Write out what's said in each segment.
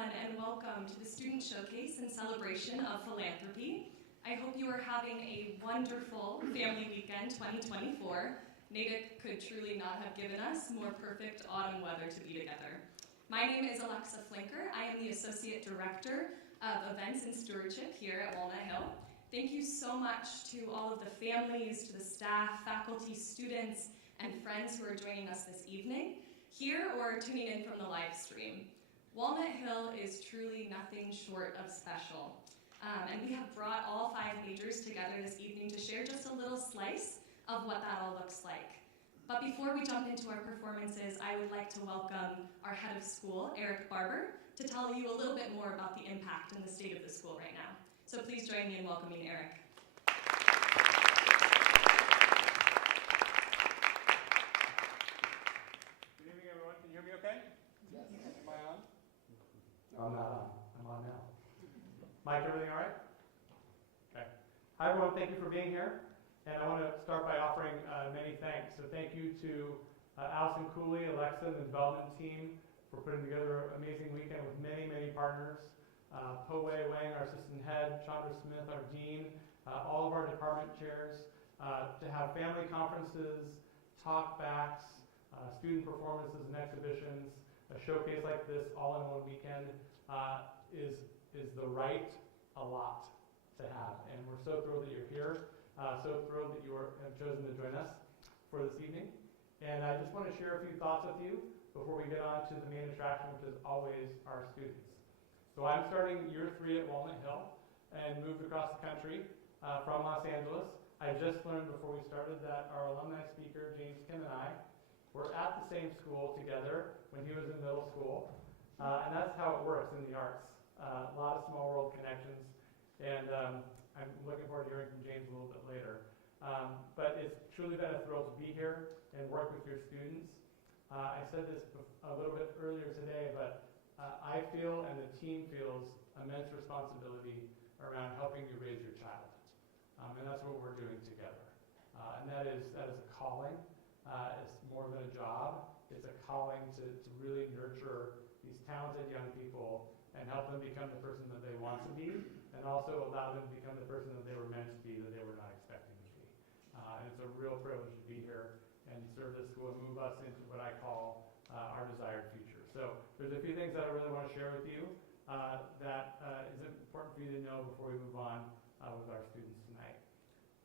everyone, and welcome to the Student Showcase and Celebration of Philanthropy. I hope you are having a wonderful Family Weekend 2024. Natick could truly not have given us more perfect autumn weather to be together. My name is Alexa Flinker. I am the Associate Director of Events and Stewardship here at Walnut Hill. Thank you so much to all of the families, to the staff, faculty, students, and friends who are joining us this evening, here or tuning in from the live stream. Walnut Hill is truly nothing short of special. And we have brought all 5 majors together this evening to share just a little slice of what that all looks like. But before we jump into our performances, I would like to welcome our head of school, Eric Barber, to tell you a little bit more about the impact and the state of the school right now. So please join me in welcoming Eric. Good evening, everyone. Can you hear me okay? Yes. Am I on? I'm not on. I'm on now. Mike, everything all right? Okay. Hi, everyone. Thank you for being here. And I want to start by offering many thanks. So thank you to Allison Cooley, Alexa, and the development team for putting together an amazing weekend with many, many partners. Po Wei Wang, our assistant head, Chandra Smith, our dean, all of our department chairs, to have family conferences, talkbacks, student performances and exhibitions, a showcase like this all in one weekend is the right a lot to have. And we're so thrilled that you're here, so thrilled that you have chosen to join us for this evening. And I just want to share a few thoughts with you before we get on to the main attraction, which is always our students. So I'm starting year 3 at Walnut Hill and moved across the country from Los Angeles. I just learned before we started that our alumni speaker, James Kim, and I were at the same school together when he was in middle school. And that's how it works in the arts. A lot of small world connections. And I'm looking forward to hearing from James a little bit later. But it's truly been a thrill to be here and work with your students. I said this a little bit earlier today, but I feel and the team feels immense responsibility around helping you raise your child. And that's what we're doing together. And that is a calling. It's more than a job. It's a calling to really nurture these talented young people and help them become the person that they want to be, and also allow them to become the person that they were meant to be, that they were not expecting to be. And it's a real privilege to be here and serve this school and move us into what I call our desired future. So there's a few things that I really want to share with you that is important for you to know before we move on with our students tonight.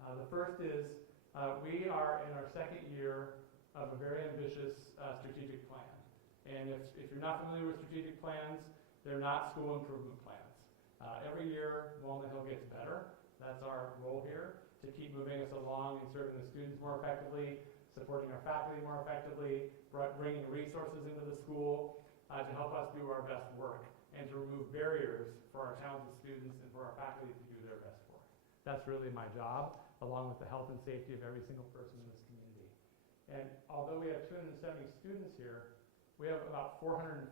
The first is we are in our 2nd year of a very ambitious strategic plan. And if you're not familiar with strategic plans, they're not school improvement plans. Every year, Walnut Hill gets better. That's our role here, to keep moving us along and serving the students more effectively, supporting our faculty more effectively, bringing resources into the school to help us do our best work and to remove barriers for our talented students and for our faculty to do their best work. That's really my job, along with the health and safety of every single person in this community. And although we have 270 students here, we have about 450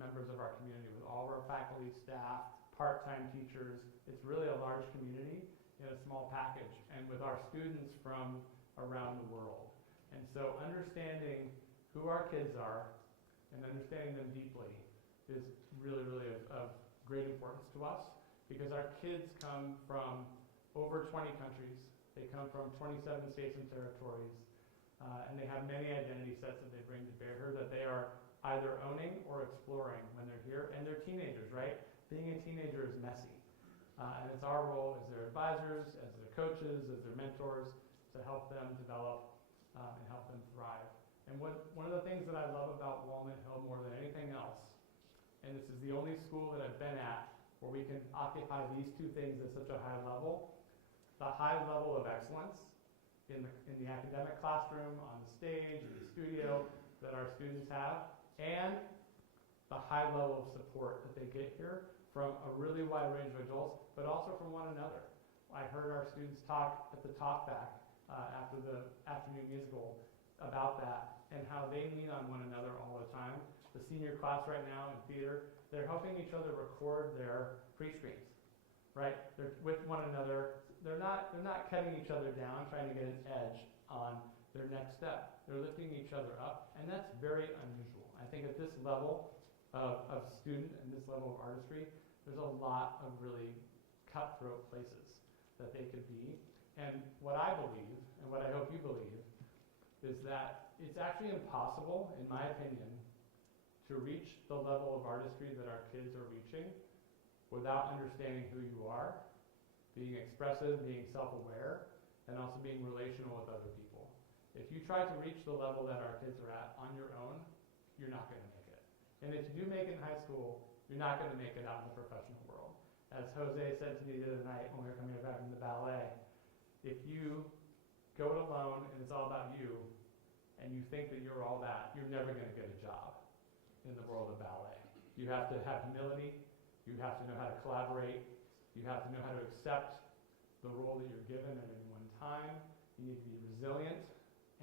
members of our community with all of our faculty, staff, part-time teachers. It's really a large community in a small package, and with our students from around the world. And so understanding who our kids are and understanding them deeply is really, really of great importance to us, because our kids come from over 20 countries. They come from 27 states and territories, and they have many identity sets that they bring to bear that they are either owning or exploring when they're here. And they're teenagers, right? Being a teenager is messy. And it's our role as their advisors, as their coaches, as their mentors, to help them develop and help them thrive. And one of the things that I love about Walnut Hill more than anything else, and this is the only school that I've been at where we can occupy these 2 things at such a high level: the high level of excellence in the academic classroom, on the stage, in the studio that our students have, and the high level of support that they get here from a really wide range of adults, but also from one another. I heard our students talk at the talkback after the afternoon musical about that and how they lean on one another all the time. The senior class right now in theater, they're helping each other record their pre-screens, right? They're with one another. They're not cutting each other down, trying to get an edge on their next step. They're lifting each other up, and that's very unusual. I think at this level of student and this level of artistry, there's a lot of really cutthroat places that they could be. And what I believe, and what I hope you believe, is that it's actually impossible, in my opinion, to reach the level of artistry that our kids are reaching without understanding who you are, being expressive, being self-aware, and also being relational with other people. If you try to reach the level that our kids are at on your own, you're not going to make it. And if you do make it in high school, you're not going to make it out in the professional world. As Jose said to me the other night when we were coming back from the ballet, if you go it alone and it's all about you, and you think that you're all that, you're never going to get a job in the world of ballet. You have to have humility, you have to know how to collaborate, you have to know how to accept the role that you're given at any one time, you need to be resilient,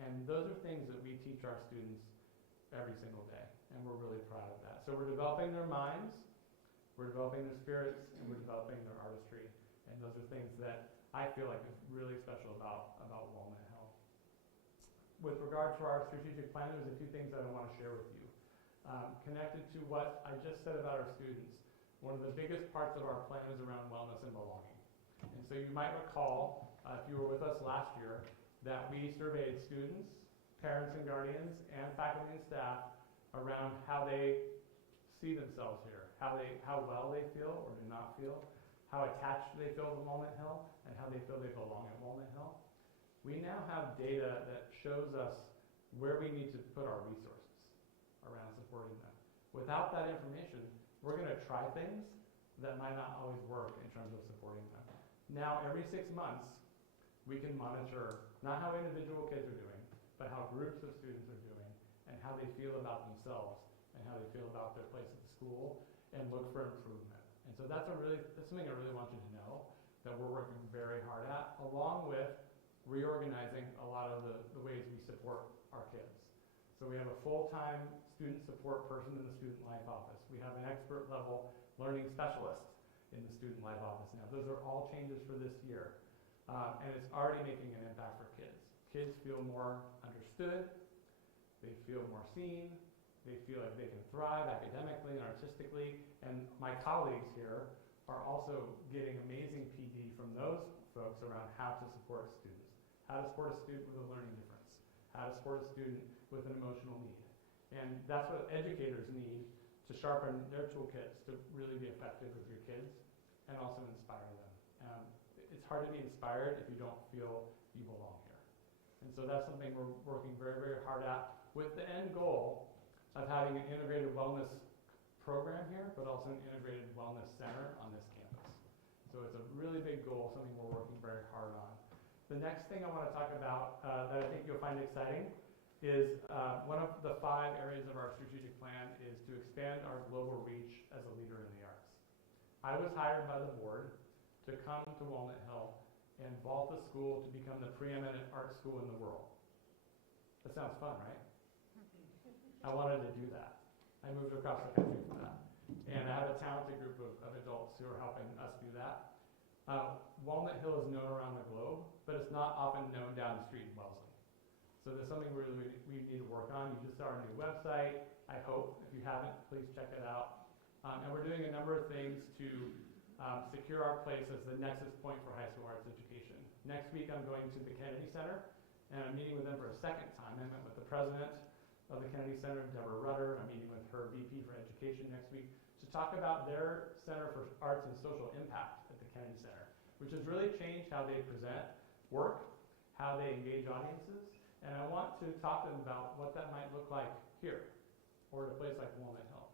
and those are things that we teach our students every single day, and we're really proud of that. So we're developing their minds, we're developing their spirits, and we're developing their artistry, and those are things that I feel like is really special about Walnut Hill. With regard to our strategic plan, there's a few things that I want to share with you. Connected to what I just said about our students, one of the biggest parts of our plan is around wellness and belonging. And so you might recall, if you were with us last year, that we surveyed students, parents and guardians, and faculty and staff around how they see themselves here, how well they feel or do not feel, how attached they feel to Walnut Hill, and how they feel they belong at Walnut Hill. We now have data that shows us where we need to put our resources around supporting them. Without that information, we're going to try things that might not always work in terms of supporting them. Now, every 6 months, we can monitor not how individual kids are doing, but how groups of students are doing, and how they feel about themselves, and how they feel about their place at the school, and look for improvement. And so that's something I really want you to know, that we're working very hard at, along with reorganizing a lot of the ways we support our kids. So we have a full-time student support person in the student life office. We have an expert level learning specialist in the student life office now. Those are all changes for this year. And it's already making an impact for kids. Kids feel more understood, they feel more seen, they feel like they can thrive academically and artistically, and my colleagues here are also getting amazing PD from those folks around how to support students, how to support a student with a learning difference, how to support a student with an emotional need. And that's what educators need to sharpen their toolkits to really be effective with your kids and also inspire them. It's hard to be inspired if you don't feel you belong here. And so that's something we're working very, very hard at, with the end goal of having an integrated wellness program here, but also an integrated wellness center on this campus. So it's a really big goal, something we're working very hard on. The next thing I want to talk about that I think you'll find exciting is one of the 5 areas of our strategic plan is to expand our global reach as a leader in the arts. I was hired by the board to come to Walnut Hill and vault the school to become the preeminent art school in the world. That sounds fun, right? I wanted to do that. I moved across the country for that. And I have a talented group of adults who are helping us do that. Walnut Hill is known around the globe, but it's not often known down the street in Wellesley. So there's something we need to work on. You just saw our new website, I hope. If you haven't, please check it out. And we're doing a number of things to secure our place as the nexus point for high school arts education. Next week I'm going to the Kennedy Center, and I'm meeting with them for a second time. I met with the president of the Kennedy Center, Deborah Rutter. I'm meeting with her VP for education next week to talk about their Center for Arts and Social Impact at the Kennedy Center, which has really changed how they present work, how they engage audiences, and I want to talk to them about what that might look like here, or at a place like Walnut Hill.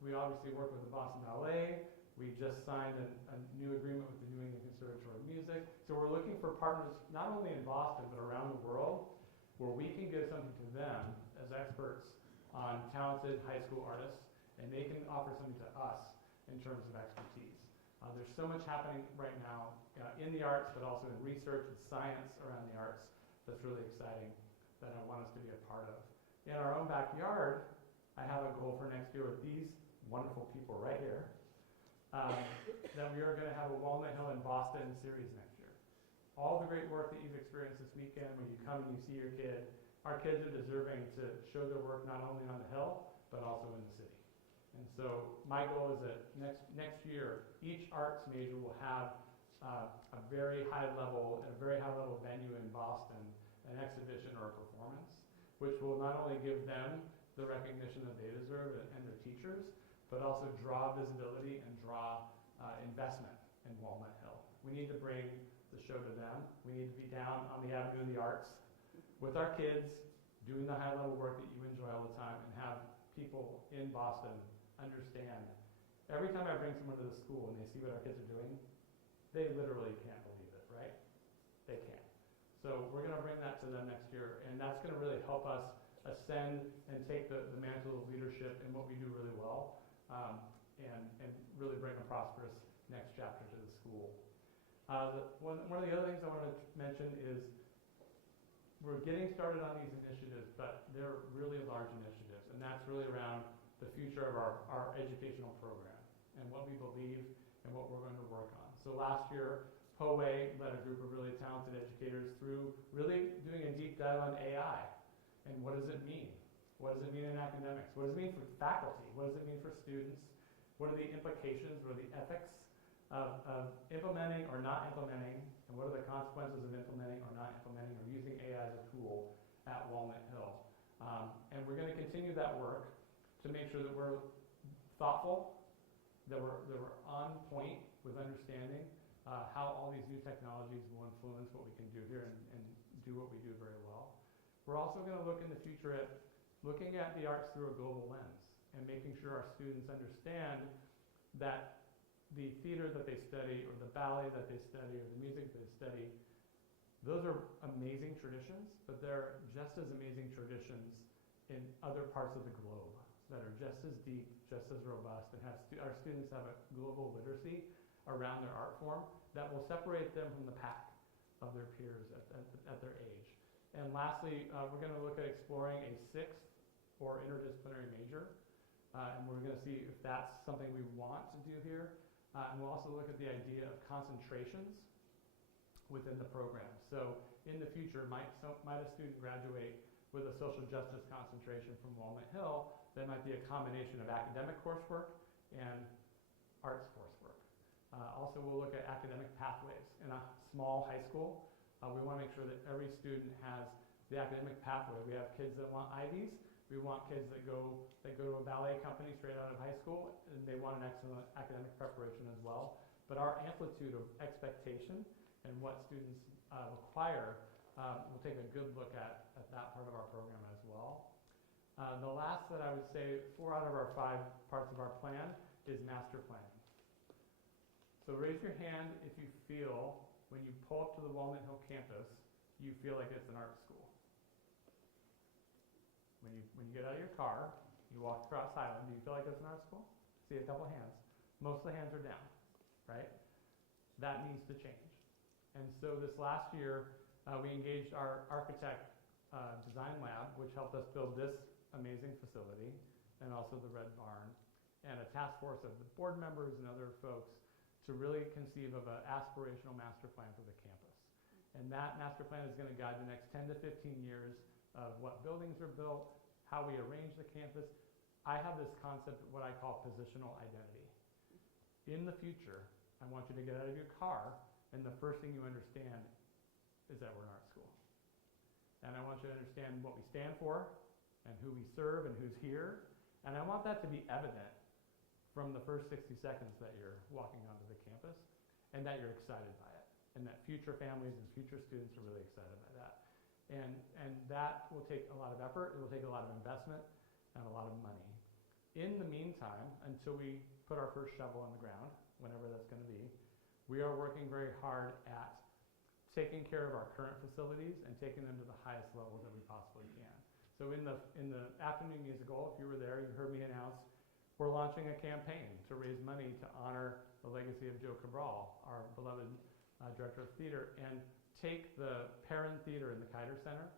We obviously work with the Boston Ballet. We just signed a new agreement with the New England Conservatory of Music. So we're looking for partners not only in Boston, but around the world, where we can give something to them as experts on talented high school artists, and they can offer something to us in terms of expertise. There's so much happening right now in the arts, but also in research and science around the arts that's really exciting that I want us to be a part of. In our own backyard, I have a goal for next year with these wonderful people right here, that we are going to have a Walnut Hill in Boston series next year. All the great work that you've experienced this weekend, when you come and you see your kid, our kids are deserving to show their work not only on the hill, but also in the city. And so my goal is that next year, each arts major will have a very high level venue in Boston, an exhibition or a performance, which will not only give them the recognition that they deserve and their teachers, but also draw visibility and draw investment in Walnut Hill. We need to bring the show to them. We need to be down on the Avenue of the Arts with our kids, doing the high level work that you enjoy all the time, and have people in Boston understand. Every time I bring someone to the school and they see what our kids are doing, they literally can't believe it, right? They can't. So we're going to bring that to them next year, and that's going to really help us ascend and take the mantle of leadership in what we do really well, and really bring a prosperous next chapter to the school. One of the other things I want to mention is we're getting started on these initiatives, but they're really large initiatives, and that's really around the future of our educational program and what we believe and what we're going to work on. So last year, Poway led a group of really talented educators through really doing a deep dive on AI. And what does it mean? What does it mean in academics? What does it mean for faculty? What does it mean for students? What are the implications? What are the ethics of implementing or not implementing? And what are the consequences of implementing or not implementing or using AI as a tool at Walnut Hill? And we're going to continue that work to make sure that we're thoughtful, that we're on point with understanding how all these new technologies will influence what we can do here and do what we do very well. We're also going to look in the future at looking at the arts through a global lens and making sure our students understand that the theater that they study or the ballet that they study or the music they study, those are amazing traditions, but they're just as amazing traditions in other parts of the globe that are just as deep, just as robust, and our students have a global literacy around their art form that will separate them from the pack of their peers at their age. And lastly, we're going to look at exploring a sixth or interdisciplinary major, and we're going to see if that's something we want to do here. And we'll also look at the idea of concentrations within the program. So in the future, might a student graduate with a social justice concentration from Walnut Hill that might be a combination of academic coursework and arts coursework. Also, we'll look at academic pathways. In a small high school, we want to make sure that every student has the academic pathway. We have kids that want Ivies. We want kids that go to a ballet company straight out of high school, and they want an excellent academic preparation as well. But our amplitude of expectation and what students require, we'll take a good look at that part of our program as well. The last that I would say, 4 out of our 5 parts of our plan is master planning. So raise your hand if you feel, when you pull up to the Walnut Hill campus, you feel like it's an art school. When you get out of your car, you walk across Highland, do you feel like it's an art school? See a couple hands. Most of the hands are down, right? That needs to change. And so this last year, we engaged our architect design lab, which helped us build this amazing facility, and also the Red Barn, and a task force of the board members and other folks to really conceive of an aspirational master plan for the campus. And that master plan is going to guide the next 10 to 15 years of what buildings are built, how we arrange the campus. I have this concept of what I call positional identity. In the future, I want you to get out of your car, and the first thing you understand is that we're an art school. And I want you to understand what we stand for, and who we serve, and who's here. And I want that to be evident from the first 60 seconds that you're walking onto the campus, and that you're excited by it, and that future families and future students are really excited by that. And that will take a lot of effort, it will take a lot of investment, and a lot of money. In the meantime, until we put our first shovel in the ground, whenever that's going to be, we are working very hard at taking care of our current facilities and taking them to the highest levels that we possibly can. So in the afternoon musical, if you were there, you heard me announce we're launching a campaign to raise money to honor the legacy of Joe Cabral, our beloved director of theater, and take the Perrin Theater in the Kiter Center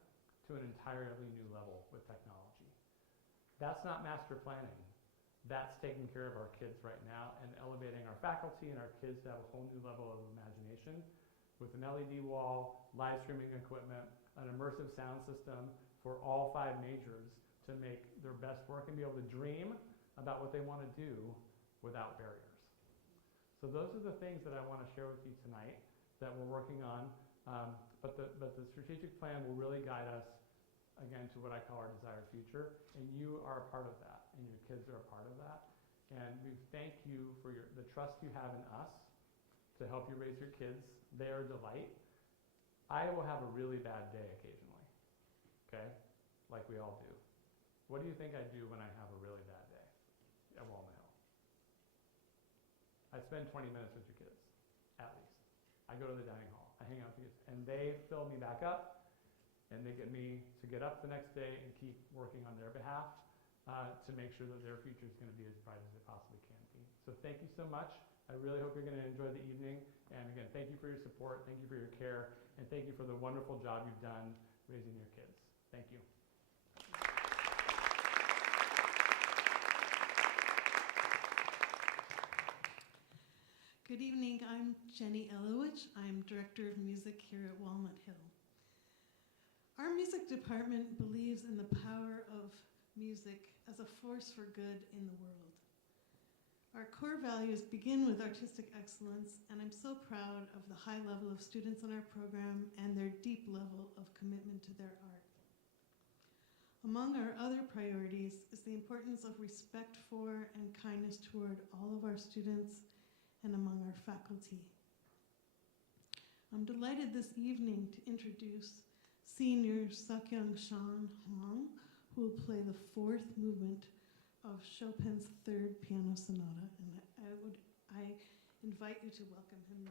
to an entirely new level with technology. That's not master planning. That's taking care of our kids right now and elevating our faculty and our kids to have a whole new level of imagination with an LED wall, live streaming equipment, an immersive sound system for all 5 majors to make their best work and be able to dream about what they want to do without barriers. So those are the things that I want to share with you tonight that we're working on. But the strategic plan will really guide us, again, to what I call our desired future. And you are a part of that, and your kids are a part of that. And we thank you for the trust you have in us to help you raise your kids. They are a delight. I will have a really bad day occasionally, okay? Like we all do. What do you think I do when I have a really bad day at Walnut Hill? I spend 20 minutes with your kids, at least. I go to the dining hall. I hang out with you, and they fill me back up, and they get me to get up the next day and keep working on their behalf to make sure that their future is going to be as bright as it possibly can be. So thank you so much. I really hope you're going to enjoy the evening. And again, thank you for your support, thank you for your care, and thank you for the wonderful job you've done raising your kids. Thank you. Good evening, I'm Jenny Elowich. I'm Director of Music here at Walnut Hill. Our music department believes in the power of music as a force for good in the world. Our core values begin with artistic excellence, and I'm so proud of the high level of students in our program and their deep level of commitment to their art. Among our other priorities is the importance of respect for and kindness toward all of our students and among our faculty. I'm delighted this evening to introduce Senior Seokyoung Shan Hwang, who will play the fourth movement of Chopin's Third Piano Sonata, and I invite you to welcome him now.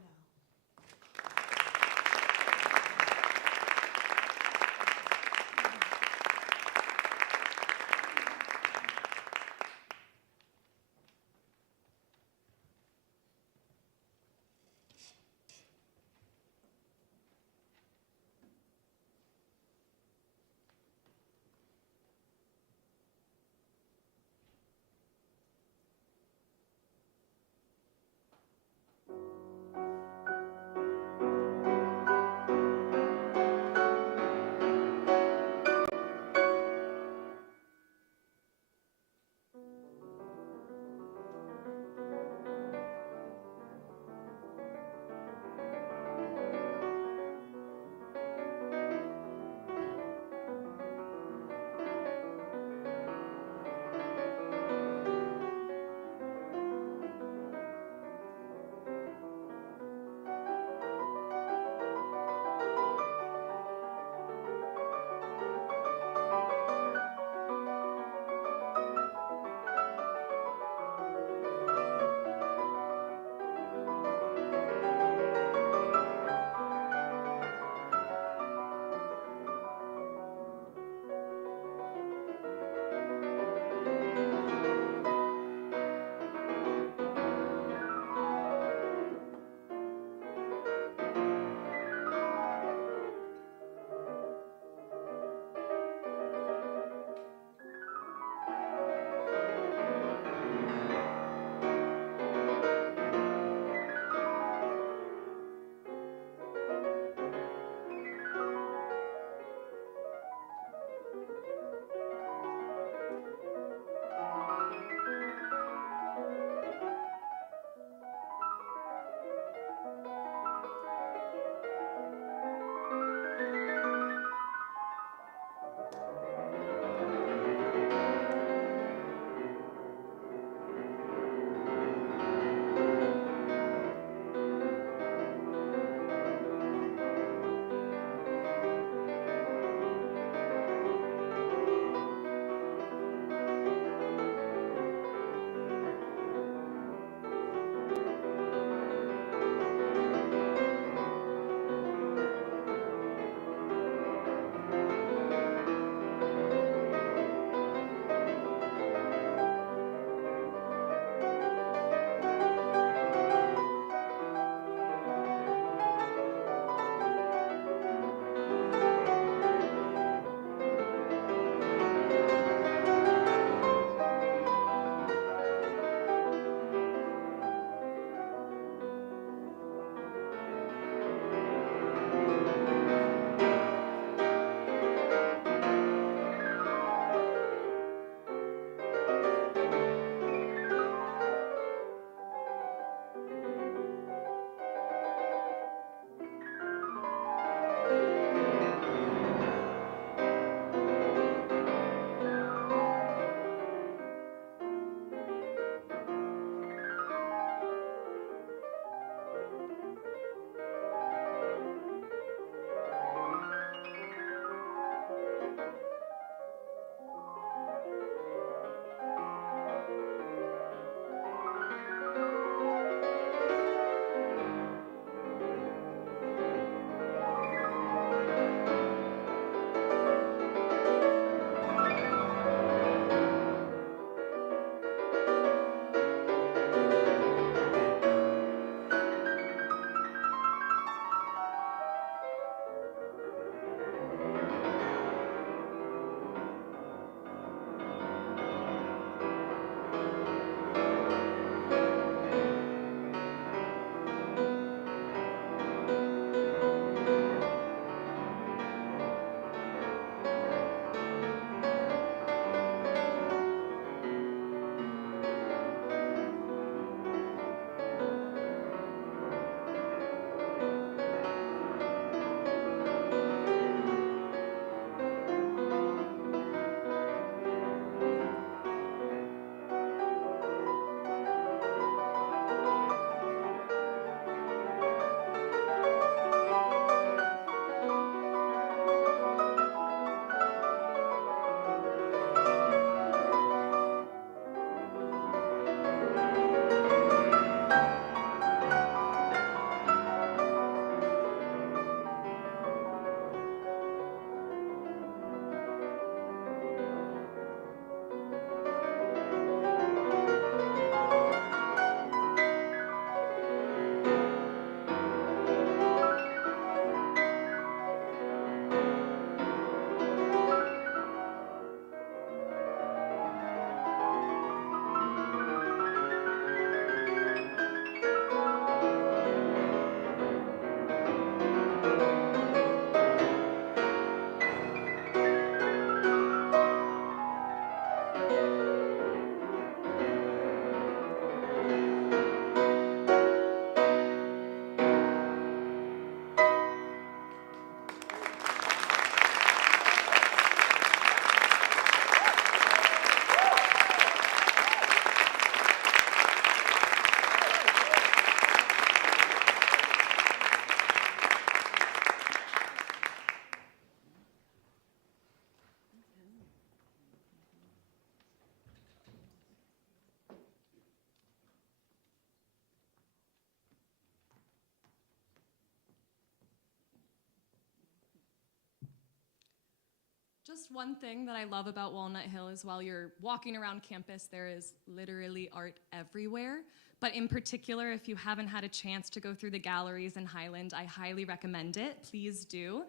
Just one thing that I love about Walnut Hill is while you're walking around campus, there is literally art everywhere. But in particular, if you haven't had a chance to go through the galleries in Highland, I highly recommend it. Please do.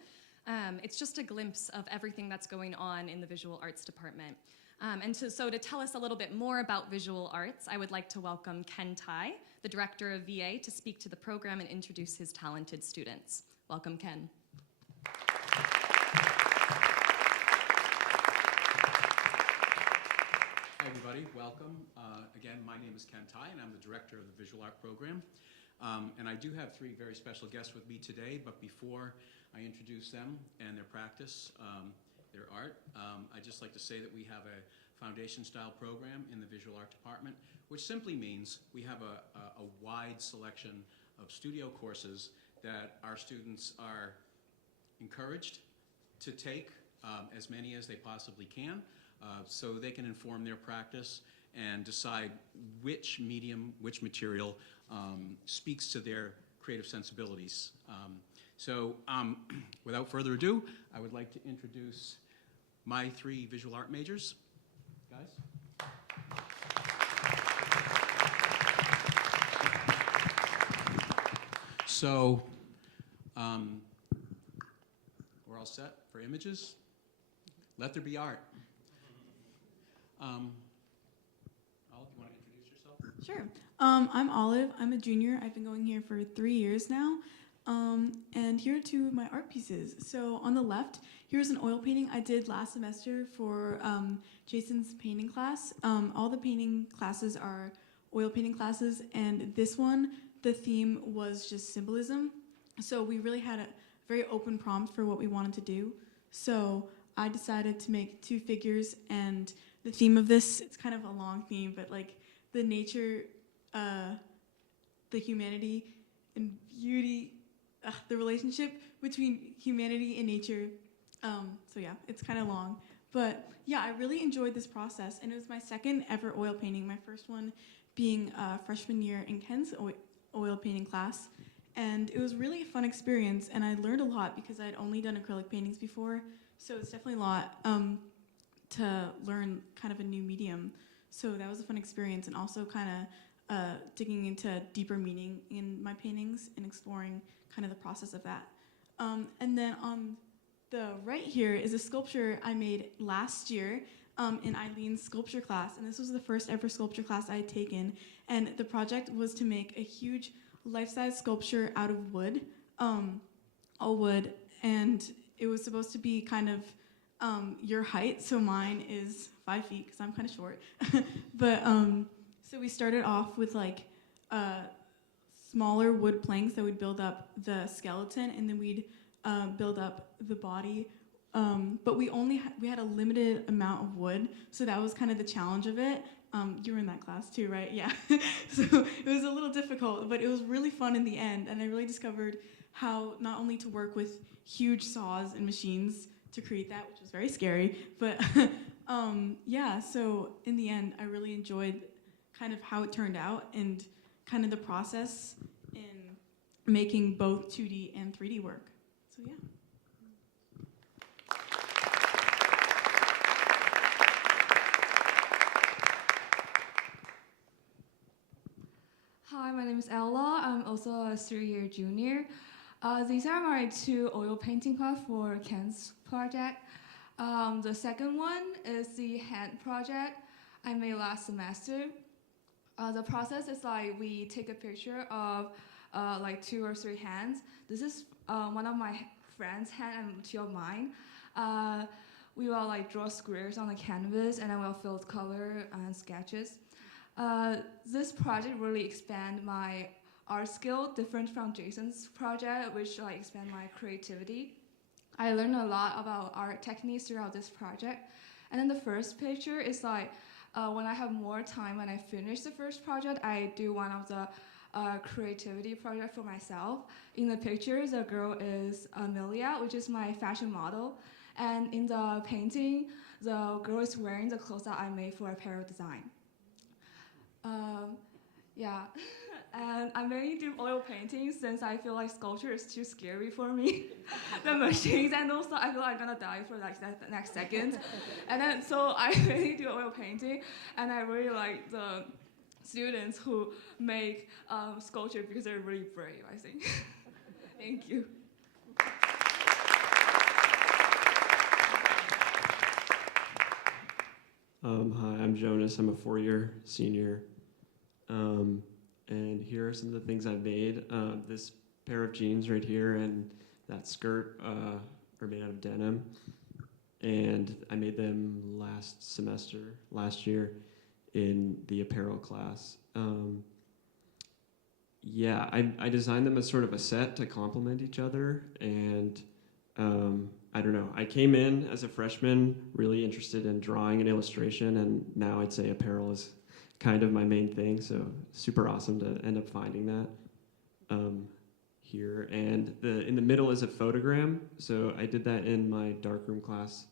It's just a glimpse of everything that's going on in the visual arts department. So to tell us a little bit more about visual arts, I would like to welcome Ken Tai, the director of VA, to speak to the program and introduce his talented students. Welcome, Ken. Hi, everybody. Welcome. Again, my name is Ken Tai, and I'm the director of the Visual Art Program. And I do have three very special guests with me today, but before I introduce them and their practice, their art, I'd just like to say that we have a foundation-style program in the Visual Art Department, which simply means we have a wide selection of studio courses that our students are encouraged to take, as many as they possibly can, so they can inform their practice and decide which medium, which material speaks to their creative sensibilities. Without further ado, I would like to introduce my three visual art majors. Guys? So, we're all set for images. Let there be art. Olive, you want to introduce yourself? Sure. I'm Olive. I'm a junior. I've been going here for 3 years now. And here are two of my art pieces. So on the left, here's an oil painting I did last semester for Jason's painting class. All the painting classes are oil painting classes, and this one, the theme was just symbolism. So we really had a very open prompt for what we wanted to do. So I decided to make two figures, and the theme of this, it's kind of a long theme, but like the nature, the humanity and beauty, the relationship between humanity and nature. So yeah, it's kind of long. But yeah, I really enjoyed this process, and it was my second ever oil painting, my first one being freshman year in Ken's oil painting class. And it was really a fun experience, and I learned a lot because I'd only done acrylic paintings before, so it's definitely a lot to learn kind of a new medium. So that was a fun experience, and also kind of digging into deeper meaning in my paintings and exploring kind of the process of that. And then on the right here is a sculpture I made last year in Eileen's sculpture class, and this was the first ever sculpture class I had taken, and the project was to make a huge life-size sculpture out of wood, all wood, and it was supposed to be kind of your height, so mine is 5 feet because I'm kind of short. But so we started off with like smaller wood planks that would build up the skeleton, and then we'd build up the body. But we had a limited amount of wood, so that was kind of the challenge of it. You were in that class too, right? Yeah. So it was a little difficult, but it was really fun in the end, and I really discovered how not only to work with huge saws and machines to create that, which was very scary, but yeah, so in the end, I really enjoyed kind of how it turned out and kind of the process in making both 2D and 3D work. So yeah. Hi, my name is Ella. I'm also a 3-year junior. These are my two oil painting class for Ken's project. The second one is the hand project I made last semester. The process is like we take a picture of like 2 or 3 hands. This is one of my friend's hand and 2 of mine. We will like draw squares on the canvas, and then we'll fill color and sketches. This project really expand my art skill, different from Jason's project, which like expand my creativity. I learned a lot about art techniques throughout this project. And then the first picture is like, when I have more time, when I finish the first project, I do one of the creativity project for myself. In the picture, the girl is Amelia, which is my fashion model. And in the painting, the girl is wearing the clothes that I made for apparel design. Yeah, And I mainly do oil painting since I feel like sculpture is too scary for me. The machines, and also I feel like I'm gonna die for like the next second. And then so I mainly do oil painting, and I really like the students who make sculpture because they're really brave, I think. Thank you. Hi, I'm Jonas. I'm a four-year senior. And here are some of the things I've made. This pair of jeans right here and that skirt are made out of denim. And I made them last year, in the apparel class. Yeah, I designed them as sort of a set to complement each other. And I don't know, I came in as a freshman really interested in drawing and illustration, and now I'd say apparel is kind of my main thing, so super awesome to end up finding that here. And in the middle is a photogram, so I did that in my darkroom class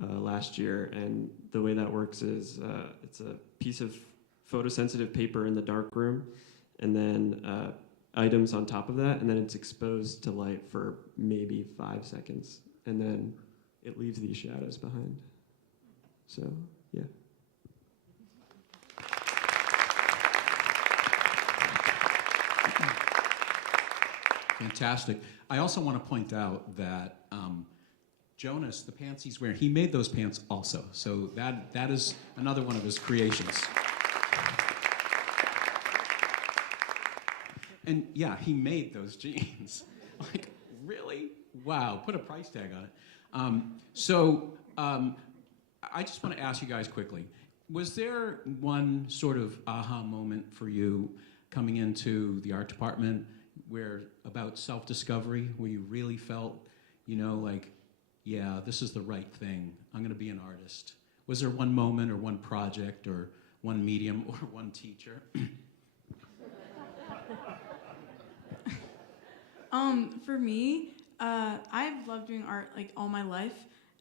last year, and the way that works is it's a piece of photosensitive paper in the darkroom, and then items on top of that, and then it's exposed to light for maybe 5 seconds, and then it leaves these shadows behind. So, yeah. Fantastic. I also want to point out that Jonas, the pants he's wearing, he made those pants also. So that is another one of his creations. And yeah, he made those jeans. Like, really? Wow, put a price tag on it. I just want to ask you guys quickly, was there one sort of aha moment for you coming into the art department where about self-discovery, where you really felt, you know, like, yeah, this is the right thing. I'm going to be an artist. Was there one moment or one project or one medium or one teacher? For me, I've loved doing art like all my life.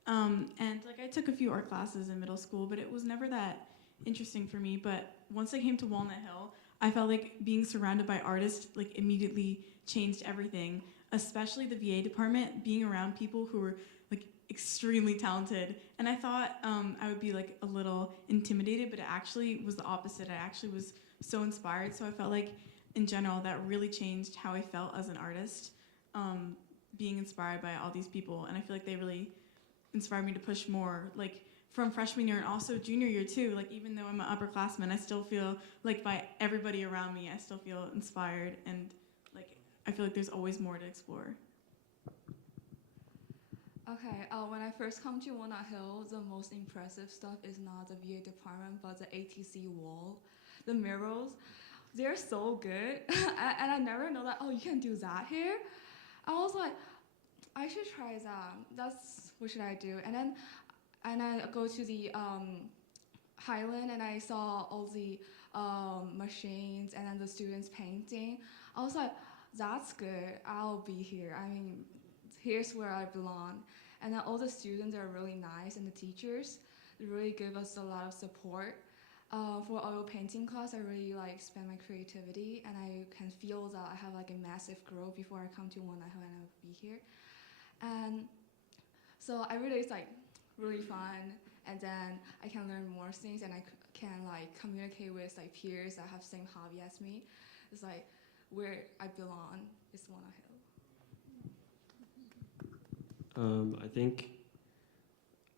And like I took a few art classes in middle school, but it was never that interesting for me. But once I came to Walnut Hill, I felt like being surrounded by artists like immediately changed everything, especially the VA department, being around people who were like extremely talented. And I thought I would be like a little intimidated, but it actually was the opposite. I actually was so inspired. So I felt like in general that really changed how I felt as an artist, being inspired by all these people. And I feel like they really inspired me to push more, like from freshman year and also junior year too. Like even though I'm an upperclassman, I still feel like by everybody around me, I still feel inspired, and like I feel like there's always more to explore. Okay, when I first come to Walnut Hill, the most impressive stuff is not the VA department, but the ATC wall. The murals, they're so good. And I never know that, oh, you can do that here? I was like, I should try that. What should I do? And I go to the Highland, and I saw all the machines and then the students painting. I was like, that's good. I'll be here. I mean, here's where I belong. And then all the students are really nice, and the teachers really give us a lot of support. For oil painting class, I really like spend my creativity, and I can feel that I have like a massive growth before I come to Walnut Hill and I'll be here. And so I really, it's like really fun, and then I can learn more things, and I can like communicate with like peers that have same hobby as me. It's like where I belong is Walnut Hill. I think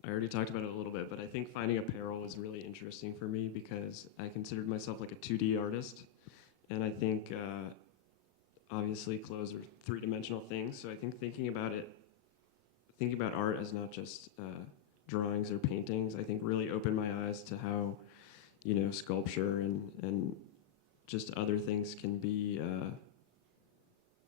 I already talked about it a little bit, but I think finding apparel was really interesting for me because I considered myself like a 2D artist, and I think obviously clothes are three-dimensional things, so I think thinking about art as not just drawings or paintings, I think really opened my eyes to how, you know, sculpture and just other things can be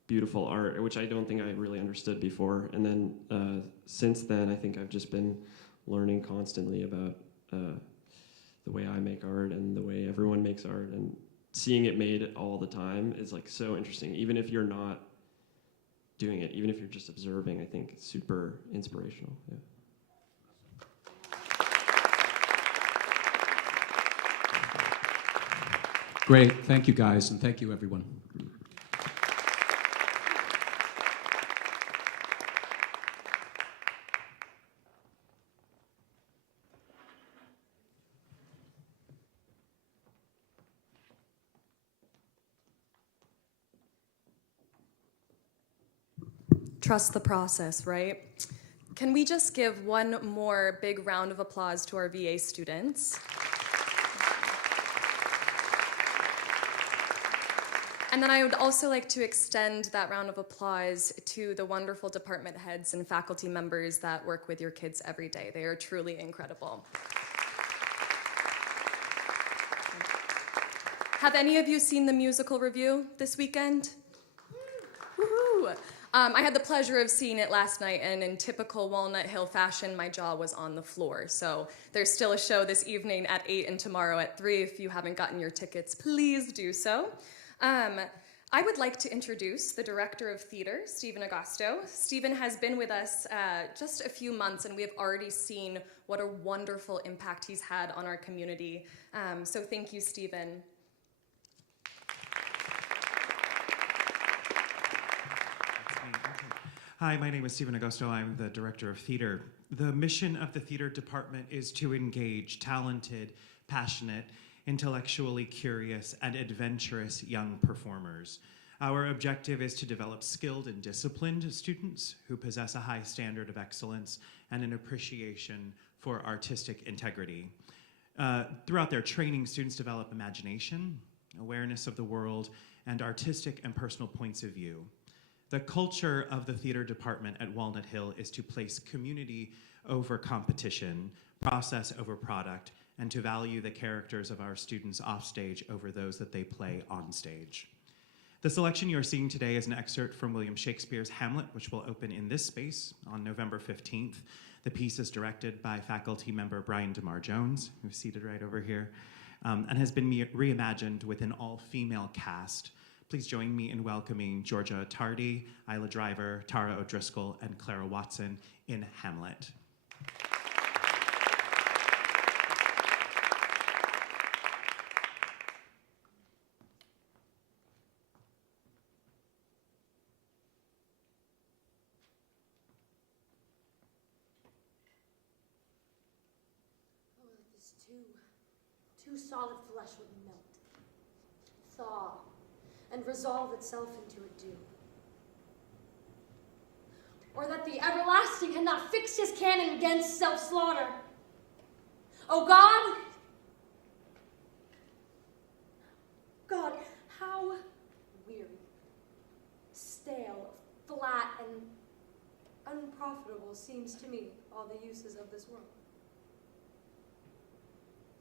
beautiful art, which I don't think I really understood before. And then since then, I think I've just been learning constantly about the way I make art and the way everyone makes art, and seeing it made all the time is like so interesting. Even if you're not doing it, even if you're just observing, I think it's super inspirational. Yeah. Great. Thank you, guys, and thank you, everyone. Trust the process, right? Can we just give one more big round of applause to our VA students? And then I would also like to extend that round of applause to the wonderful department heads and faculty members that work with your kids every day. They are truly incredible. Have any of you seen the musical review this weekend? Woohoo! I had the pleasure of seeing it last night, and in typical Walnut Hill fashion, my jaw was on the floor. So there's still a show this evening at 8 and tomorrow at 3. If you haven't gotten your tickets, please do so. I would like to introduce the director of theater, Stephen Agosto. Stephen has been with us just a few months, and we have already seen what a wonderful impact he's had on our community. So thank you, Stephen. Hi, my name is Stephen Agosto. I'm the director of theater. The mission of the theater department is to engage talented, passionate, intellectually curious, and adventurous young performers. Our objective is to develop skilled and disciplined students who possess a high standard of excellence and an appreciation for artistic integrity. Throughout their training, students develop imagination, awareness of the world, and artistic and personal points of view. The culture of the theater department at Walnut Hill is to place community over competition, process over product, and to value the characters of our students offstage over those that they play on stage. The selection you're seeing today is an excerpt from William Shakespeare's Hamlet, which will open in this space on November 15th. The piece is directed by faculty member Brian DeMar Jones, who's seated right over here, and has been reimagined with an all-female cast. Please join me in welcoming Georgia Tardy, Isla Driver, Tara O'Driscoll, and Clara Watson in Hamlet. Too solid flesh would melt, thaw, and resolve itself into a dew. Or that the everlasting had not fixed his canon against self-slaughter. Oh God, how weary, stale, flat, and unprofitable seems to me all the uses of this world.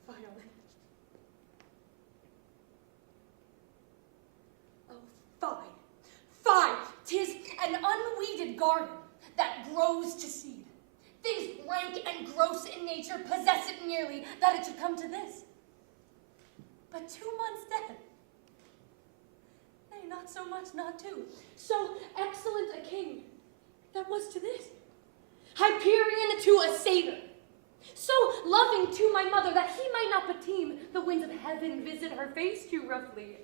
Finally. Fine, 'tis an unweeded garden that grows to seed. Things rank and gross in nature possess it nearly, that it should come to this. But 2 months dead, nay, not so much, not two. So excellent a king, that was to this. Hyperion to a satyr, so loving to my mother, that he might not beteem the winds of heaven visit her face too roughly.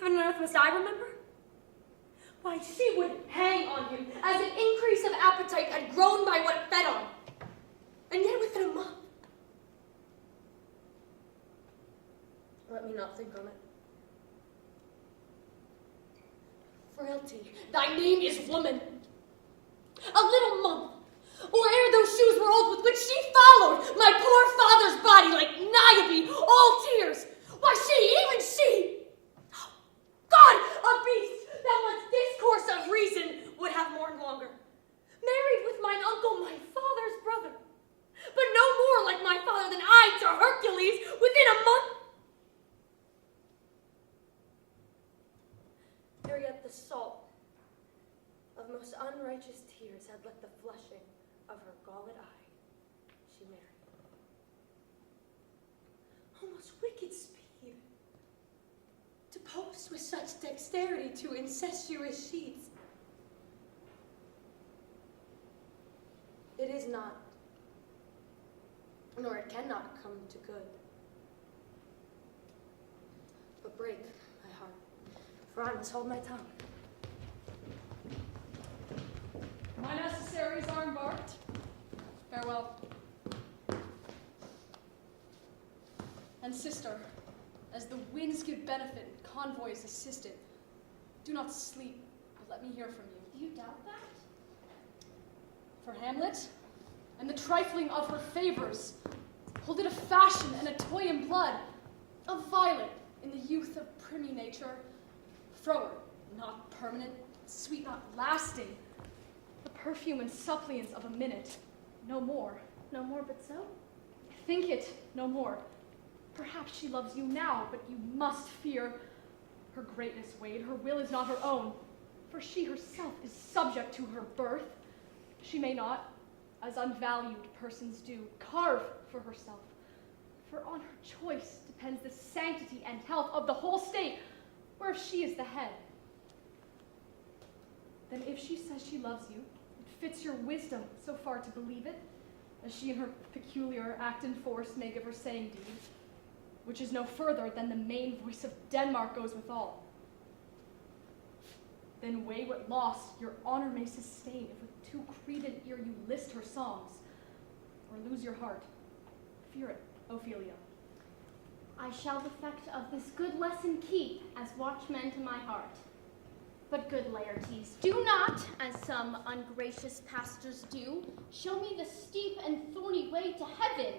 Heaven and earth must I remember? Why, she would hang on him as an increase of appetite had grown by what fed on. And yet within a month. Let me not think on it. Frailty, thy name is woman. A little month, or ere those shoes were old with which she followed my poor father's body like Niobe, all tears. Why, even she, God, a beast that once discourse of reason would have mourned longer. Married with mine uncle, my father's brother, but no more like my father than I to Hercules within a month. Ere yet the salt of most unrighteous tears had let the flushing of her galled eye, she married. Almost wicked speed, to post with such dexterity to incestuous sheets. It is not, nor it cannot come to good. break, my heart, for I must hold my tongue. My necessaries are embarked. Farewell. And sister, as the winds give benefit and convoys assisted, do not sleep, but let me hear from you. Do you doubt that? For Hamlet, and the trifling of her favors, hold it a fashion and a toy in blood, a violet in the youth of primy nature, froward, not permanent, sweet, not lasting, the perfume and suppliance of a minute, no more. No more but so? Think it, no more. Perhaps she loves you now, but you must fear her greatness, Wade. Her will is not her own, for she herself is subject to her birth. She may not, as unvalued persons do, carve for herself, for on her choice depends the sanctity and health of the whole state, whereof she is the head. Then if she says she loves you, it fits your wisdom so far to believe it, as she in her peculiar act and force may give her saying deed, which is no further than the main voice of Denmark goes withal. Then weigh what loss your honor may sustain if with too credent ear you list her songs, or lose your heart. Fear it, Ophelia. I shall the effect of this good lesson keep as watchmen to my heart. But good Laertes, do not, as some ungracious pastors do, show me the steep and thorny way to heaven,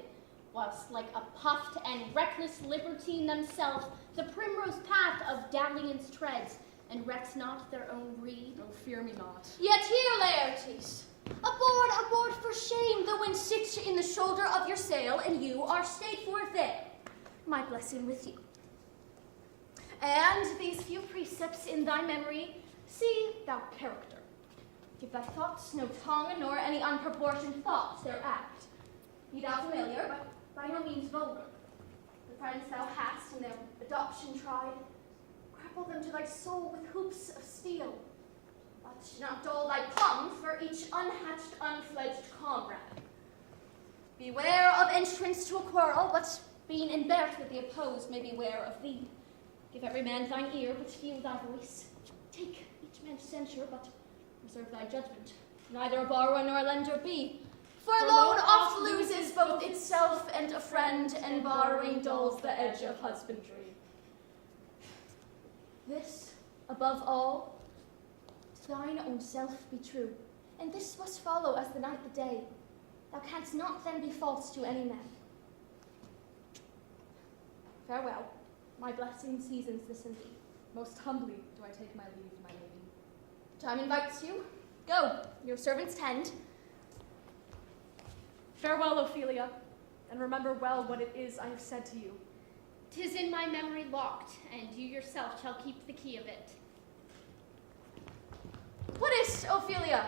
whilst like a puffed and reckless libertine themselves, the primrose path of dalliance treads, and recks not their own breed. Oh, fear me not. Yet here, Laertes, aboard for shame, the wind sits in the shoulder of your sail, and you are stayed for there. My blessing with you. And these few precepts in thy memory, see thou character. Give thy thoughts no tongue, nor any unproportioned thoughts their act. Be thou familiar, but by no means vulgar. The friends thou hast in their adoption tried, grapple them to thy soul with hoops of steel. But not dull thy plum for each unhatched, unfledged comrade. Beware of entrance to a quarrel, but being in beart with the opposed may beware of thee. Give every man thine ear, but few thy voice. Take each man's censure, but reserve thy judgment. Neither a borrower nor a lender be. For a loan oft loses both itself and a friend, and borrowing dulls the edge of husbandry. This, above all, to thine own self be true, and this must follow as the night the day. Thou canst not then be false to any man. Farewell. My blessing seasons this in thee. Most humbly do I take my leave, my lady. Time invites you. Go, your servants tend. Farewell, Ophelia, and remember well what it is I have said to you. 'Tis in my memory locked, and you yourself shall keep the key of it. What is't, Ophelia,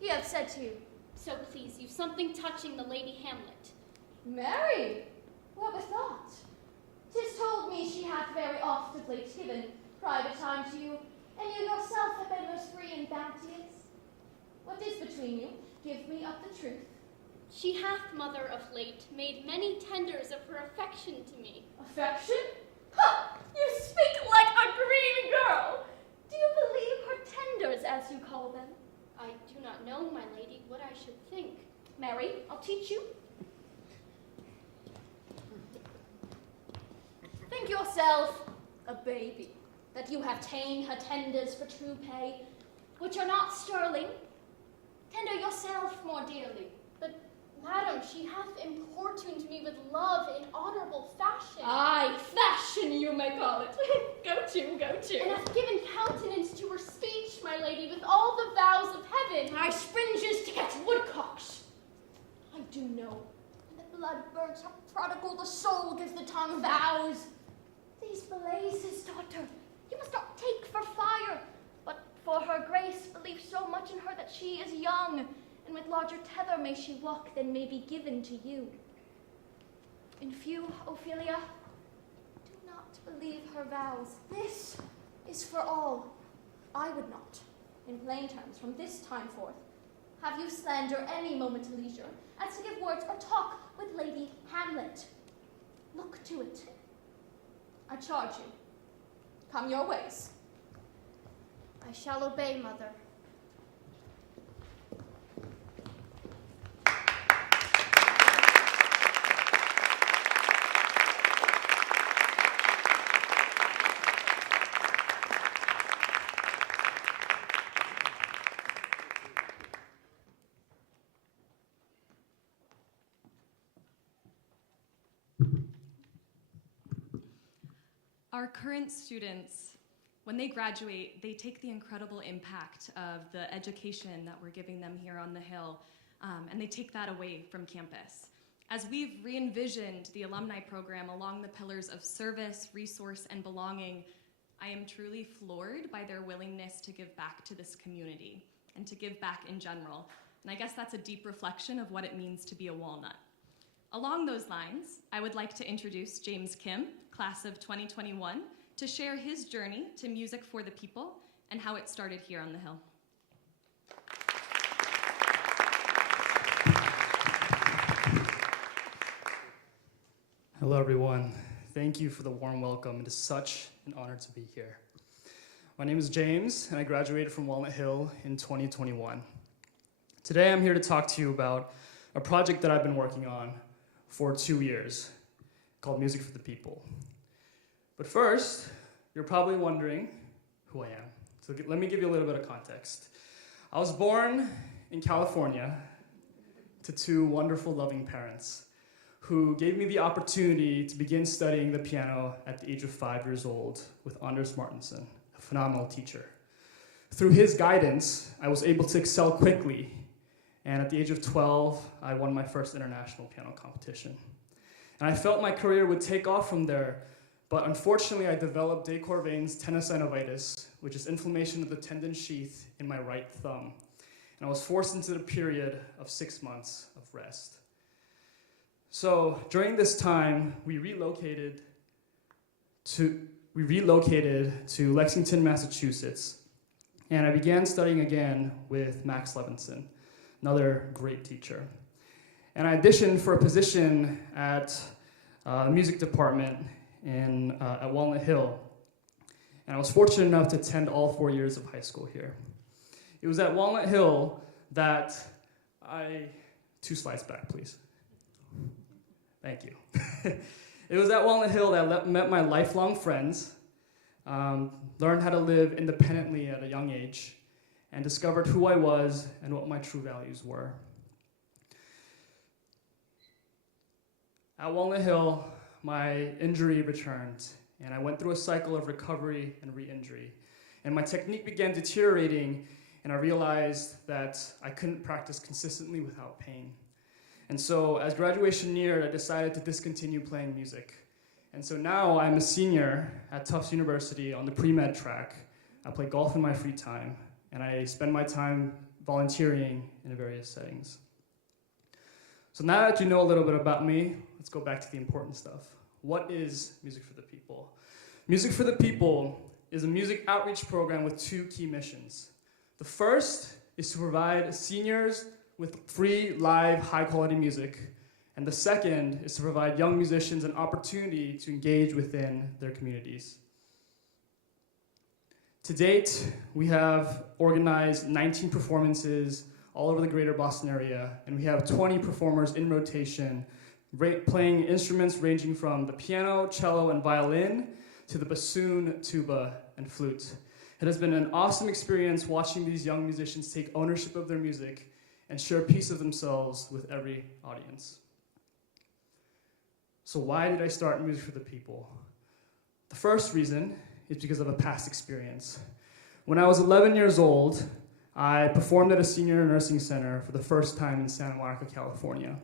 he hath said to you? So please you, something touching the Lady Hamlet. Mary, what bethought? 'Tis told me she hath very oft of late given private time to you, and you yourself have been most free and bounteous. What is between you? Give me up the truth. She hath, mother, of late made many tenders of her affection to me. Affection? Ha! You speak like a green girl! Do you believe her tenders, as you call them? I do not know, my lady, what I should think. Mary, I'll teach you. Think yourself a baby, that you have ta'en her tenders for true pay, which are not sterling. Tender yourself more dearly. But, madam, she hath importuned me with love in honorable fashion. Aye, fashion you may call it. Go to. And hath given countenance to her speech, my lady, with all the vows of heaven. I springes to catch woodcocks. I do know. And the blood burns how prodigal the soul gives the tongue vows. These blazes, daughter, you must not take for fire, but for her grace believe so much in her that she is young, and with larger tether may she walk than may be given to you. In few, Ophelia, do not believe her vows. This is for all. I would not, in plain terms, from this time forth, have you slander any moment to leisure, as to give words or talk with Lady Hamlet. Look to it. I charge you. come your ways. I shall obey, Mother. Our current students, when they graduate, they take the incredible impact of the education that we're giving them here on the Hill, and they take that away from campus. As we've re-envisioned the alumni program along the pillars of service, resource, and belonging, I am truly floored by their willingness to give back to this community and to give back in general. And I guess that's a deep reflection of what it means to be a Walnut. Along those lines, I would like to introduce James Kim, class of 2021, to share his journey to Music for the People and how it started here on the Hill. Hello, everyone. Thank you for the warm welcome. It is such an honor to be here. My name is James, and I graduated from Walnut Hill in 2021. Today, I'm here to talk to you about a project that I've been working on for 2 years called Music for the People. But first, you're probably wondering who I am. So let me give you a little bit of context. I was born in California to two wonderful, loving parents who gave me the opportunity to begin studying the piano at the age of 5 years old with Anders Martinsen, a phenomenal teacher. Through his guidance, I was able to excel quickly, and at the age of 12, I won my first international piano competition. And I felt my career would take off from there, but unfortunately I developed de Quervain's tenosynovitis, which is inflammation of the tendon sheath in my right thumb. And I was forced into a period of 6 months of rest. So during this time, we relocated to Lexington, Massachusetts, and I began studying again with Max Levinson, another great teacher. And I auditioned for a position at the music department at Walnut Hill. And I was fortunate enough to attend all 4 years of high school here. It was at Walnut Hill that 2 slides back, please. Thank you. It was at Walnut Hill that I met my lifelong friends, learned how to live independently at a young age, and discovered who I was and what my true values were. At Walnut Hill, my injury returned, and I went through a cycle of recovery and re-injury. And my technique began deteriorating, and I realized that I couldn't practice consistently without pain. And so as graduation neared, I decided to discontinue playing music. And so now I'm a senior at Tufts University on the pre-med track. I play golf in my free time, and I spend my time volunteering in various settings. So now that you know a little bit about me, let's go back to the important stuff. What is Music for the People? Music for the People is a music outreach program with 2 key missions. The first is to provide seniors with free, live, high-quality music. And the second is to provide young musicians an opportunity to engage within their communities. To date, we have organized 19 performances all over the greater Boston area, and we have 20 performers in rotation, playing instruments ranging from the piano, cello, and violin to the bassoon, tuba, and flute. It has been an awesome experience watching these young musicians take ownership of their music and share a piece of themselves with every audience. So why did I start Music for the People? The first reason is because of a past experience. When I was 11 years old, I performed at a senior nursing center for the first time in Santa Monica, California.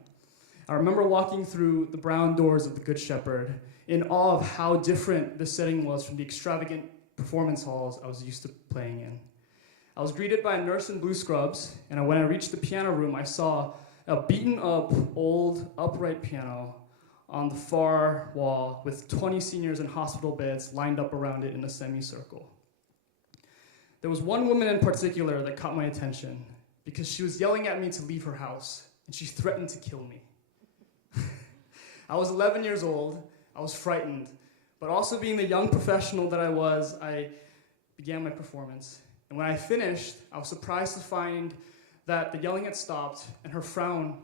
I remember walking through the brown doors of the Good Shepherd in awe of how different the setting was from the extravagant performance halls I was used to playing in. I was greeted by a nurse in blue scrubs, and when I reached the piano room, I saw a beaten-up, old, upright piano on the far wall with 20 seniors in hospital beds lined up around it in a semicircle. There was one woman in particular that caught my attention because she was yelling at me to leave her house, and she threatened to kill me. I was 11 years old, I was frightened, But also being the young professional that I was, I began my performance. And when I finished, I was surprised to find that the yelling had stopped and her frown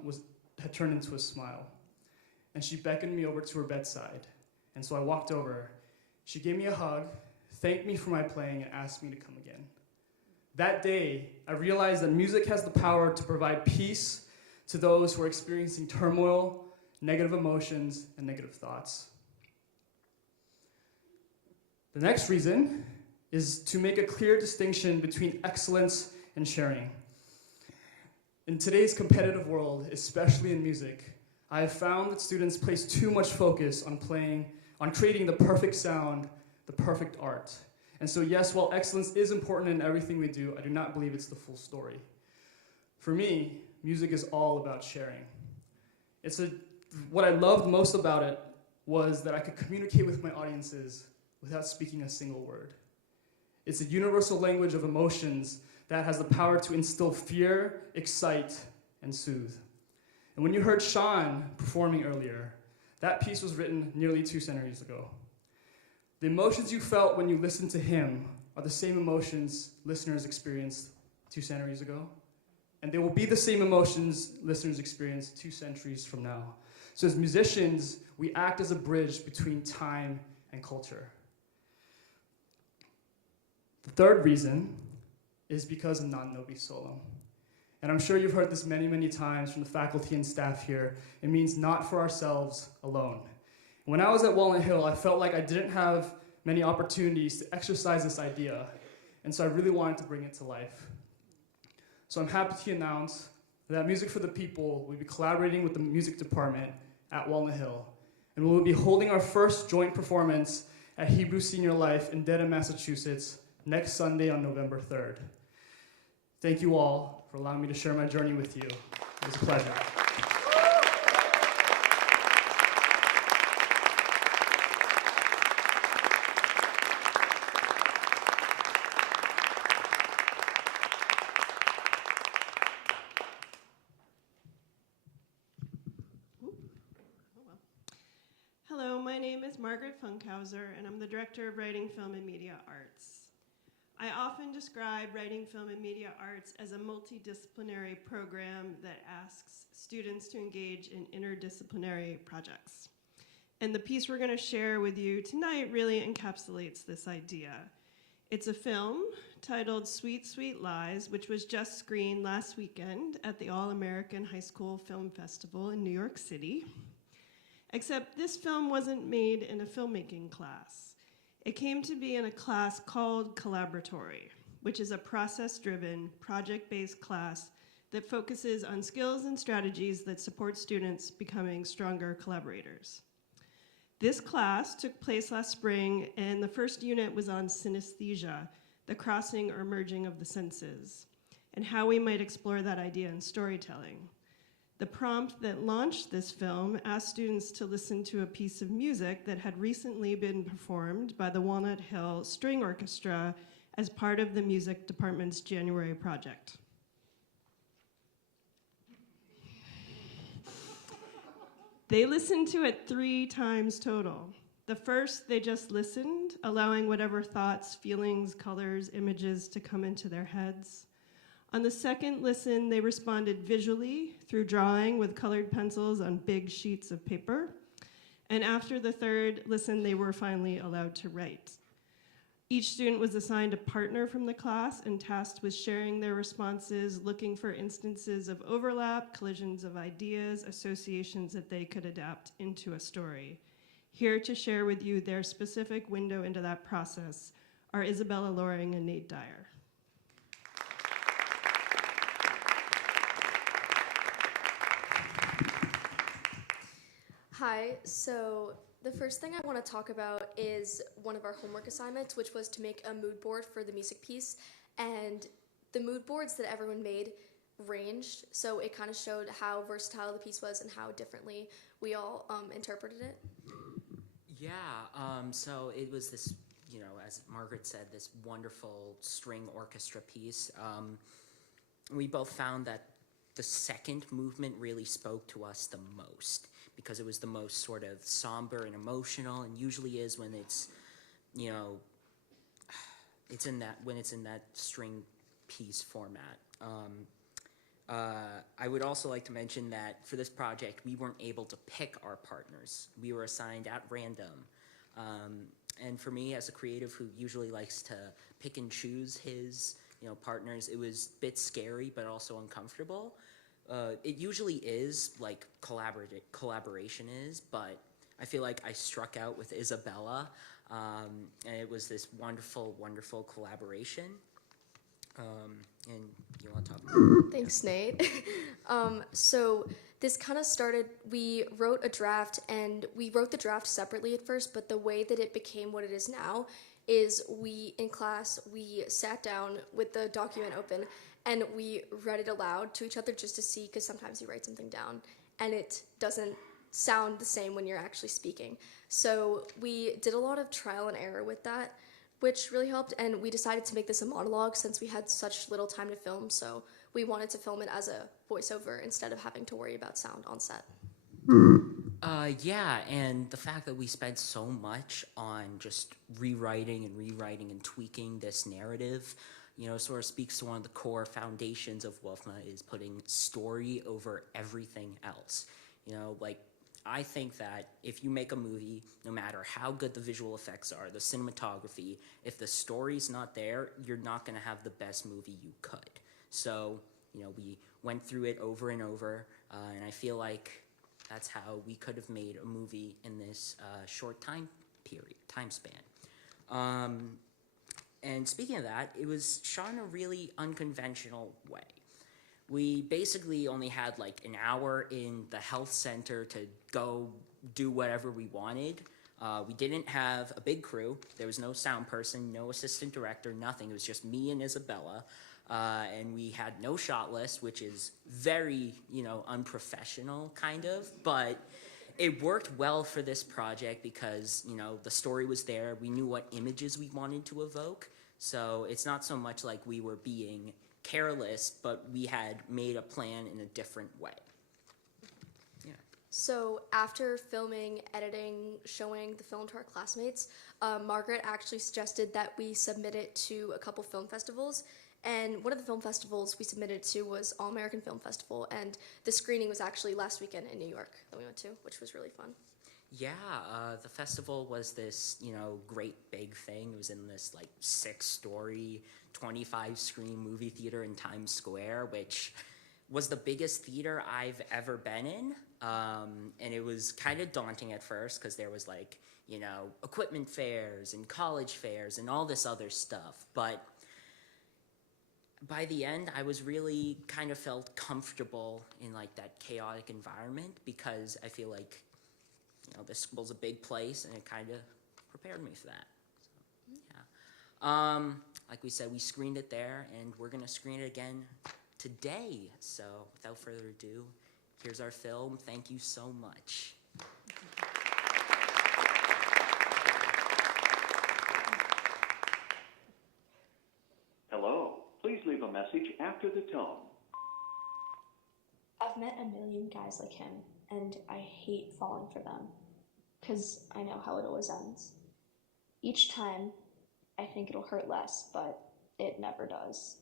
had turned into a smile. And she beckoned me over to her bedside. And so I walked over. She gave me a hug, thanked me for my playing, and asked me to come again. That day, I realized that music has the power to provide peace to those who are experiencing turmoil, negative emotions, and negative thoughts. The next reason is to make a clear distinction between excellence and sharing. In today's competitive world, especially in music, I have found that students place too much focus on creating the perfect sound, the perfect art. And so yes, while excellence is important in everything we do, I do not believe it's the full story. For me, music is all about sharing. What I loved most about it was that I could communicate with my audiences without speaking a single word. It's a universal language of emotions that has the power to instill fear, excite, and soothe. And when you heard Sean performing earlier, that piece was written nearly 2 centuries ago. The emotions you felt when you listened to him are the same emotions listeners experienced 2 centuries ago. And they will be the same emotions listeners experience 2 centuries from now. So as musicians, we act as a bridge between time and culture. The third reason is because of Non Nobis Solum. And I'm sure you've heard this many, many times from the faculty and staff here. It means not for ourselves alone. When I was at Walnut Hill, I felt like I didn't have many opportunities to exercise this idea, and so I really wanted to bring it to life. So I'm happy to announce that Music for the People will be collaborating with the music department at Walnut Hill, and we will be holding our first joint performance at Hebrew Senior Life in Dedham, Massachusetts, next Sunday on November 3rd. Thank you all for allowing me to share my journey with you. It was a pleasure. Hello, my name is Margaret Funkhauser, and I'm the Director of Writing, Film, and Media Arts. I often describe Writing, Film, and Media Arts as a multidisciplinary program that asks students to engage in interdisciplinary projects. And the piece we're going to share with you tonight really encapsulates this idea. It's a film titled Sweet, Sweet Lies, which was just screened last weekend at the All-American High School Film Festival in New York City. Except this film wasn't made in a filmmaking class. It came to be in a class called Collaboratory, which is a process-driven, project-based class that focuses on skills and strategies that support students becoming stronger collaborators. This class took place last spring, and the first unit was on synesthesia, the crossing or merging of the senses, and how we might explore that idea in storytelling. The prompt that launched this film asked students to listen to a piece of music that had recently been performed by the Walnut Hill String Orchestra as part of the music department's January project. They listened to it 3 times total. The first, they just listened, allowing whatever thoughts, feelings, colors, images to come into their heads. On the second listen, they responded visually through drawing with colored pencils on big sheets of paper. And after the third listen, they were finally allowed to write. Each student was assigned a partner from the class and tasked with sharing their responses, looking for instances of overlap, collisions of ideas, associations that they could adapt into a story. Here to share with you their specific window into that process are Isabella Loring and Nate Dyer. Hi, so the first thing I want to talk about is one of our homework assignments, which was to make a mood board for the music piece. And the mood boards that everyone made ranged, so it kind of showed how versatile the piece was and how differently we all interpreted it. Yeah, so it was this, you know, as Margaret said, this wonderful string orchestra piece. We both found that the second movement really spoke to us the most because it was the most sort of somber and emotional, and usually is when it's, you know, it's in that string piece format. I would also like to mention that for this project, we weren't able to pick our partners. We were assigned at random. And for me, as a creative who usually likes to pick and choose his, you know, partners, it was a bit scary, but also uncomfortable. It usually is, like collaboration is, but I feel like I struck out with Isabella, and it was this wonderful, wonderful collaboration. And you want to talk about it? Thanks, Nate. So this kind of started, we wrote a draft, and we wrote the draft separately at first, but the way that it became what it is now is in class, we sat down with the document open, and we read it aloud to each other just to see, because sometimes you write something down, and it doesn't sound the same when you're actually speaking. So we did a lot of trial and error with that, which really helped, and we decided to make this a monologue since we had such little time to film, so we wanted to film it as a voiceover instead of having to worry about sound on set. Yeah, and the fact that we spent so much on just rewriting and tweaking this narrative, you know, sort of speaks to one of the core foundations of WOFMA, is putting story over everything else. You know, like, I think that if you make a movie, no matter how good the visual effects are, the cinematography, if the story's not there, you're not going to have the best movie you could. So, you know, we went through it over and over, and I feel like that's how we could have made a movie in this short time span. And speaking of that, it was shot in a really unconventional way. We basically only had like an hour in the health center to go do whatever we wanted. We didn't have a big crew. There was no sound person, no assistant director, nothing. It was just me and Isabella. And we had no shot list, which is very, you know, unprofessional kind of, but it worked well for this project because, you know, the story was there. We knew what images we wanted to evoke. So it's not so much like we were being careless, but we had made a plan in a different way. Yeah. So after filming, editing, showing the film to our classmates, Margaret actually suggested that we submit it to a couple film festivals. And one of the film festivals we submitted to was All American Film Festival, and the screening was actually last weekend in New York that we went to, which was really fun. Yeah, the festival was this, you know, great big thing. It was in this like 6-story, 25-screen movie theater in Times Square, which was the biggest theater I've ever been in. And it was kind of daunting at first because there was like, you know, equipment fairs and college fairs and all this other stuff. But by the end, I was really kind of felt comfortable in like that chaotic environment because I feel like, you know, this was a big place and it kind of prepared me for that. So, yeah. Like we said, we screened it there and we're going to screen it again today. So without further ado, here's our film. Thank you so much. Hello. Please leave a message after the tone. I've met a million guys like him, and I hate falling for them, because I know how it always ends. Each time, I think it'll hurt less, but it never does.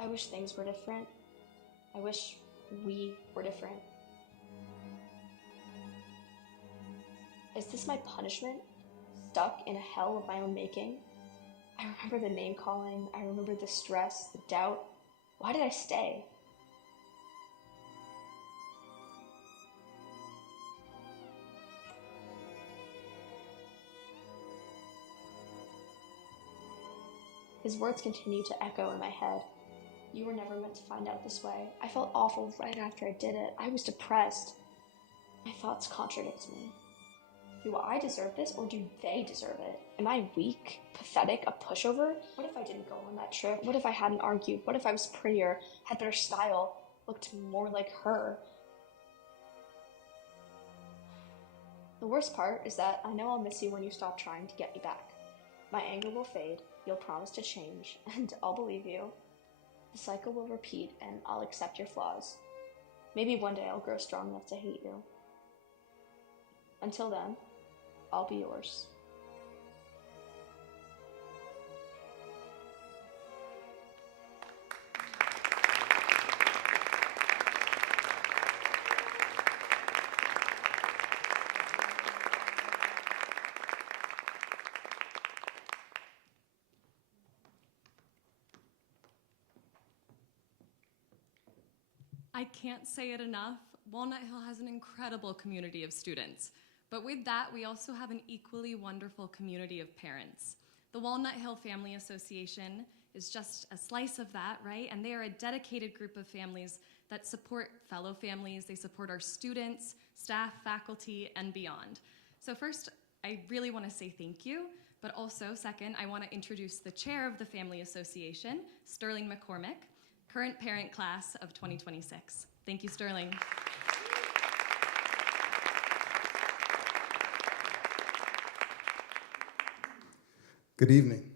I wish things were different. I wish we were different. Is this my punishment? Stuck in a hell of my own making? I remember the name calling, I remember the stress, the doubt. Why did I stay? His words continue to echo in my head. You were never meant to find out this way. I felt awful right after I did it. I was depressed. My thoughts contradict me. Do I deserve this, or do they deserve it? Am I weak, pathetic, a pushover? What if I didn't go on that trip? What if I hadn't argued? What if I was prettier, had better style, looked more like her? The worst part is that I know I'll miss you when you stop trying to get me back. My anger will fade, you'll promise to change, and I'll believe you. The cycle will repeat, and I'll accept your flaws. Maybe one day I'll grow strong enough to hate you. Until then, I'll be yours. I can't say it enough, Walnut Hill has an incredible community of students. But with that, we also have an equally wonderful community of parents. The Walnut Hill Family Association is just a slice of that, right? And they are a dedicated group of families that support fellow families, they support our students, staff, faculty, and beyond. So first, I really want to say thank you, but also second, I want to introduce the chair of the Family Association, Sterling McCormick, current parent class of 2026. Thank you, Sterling. Good evening.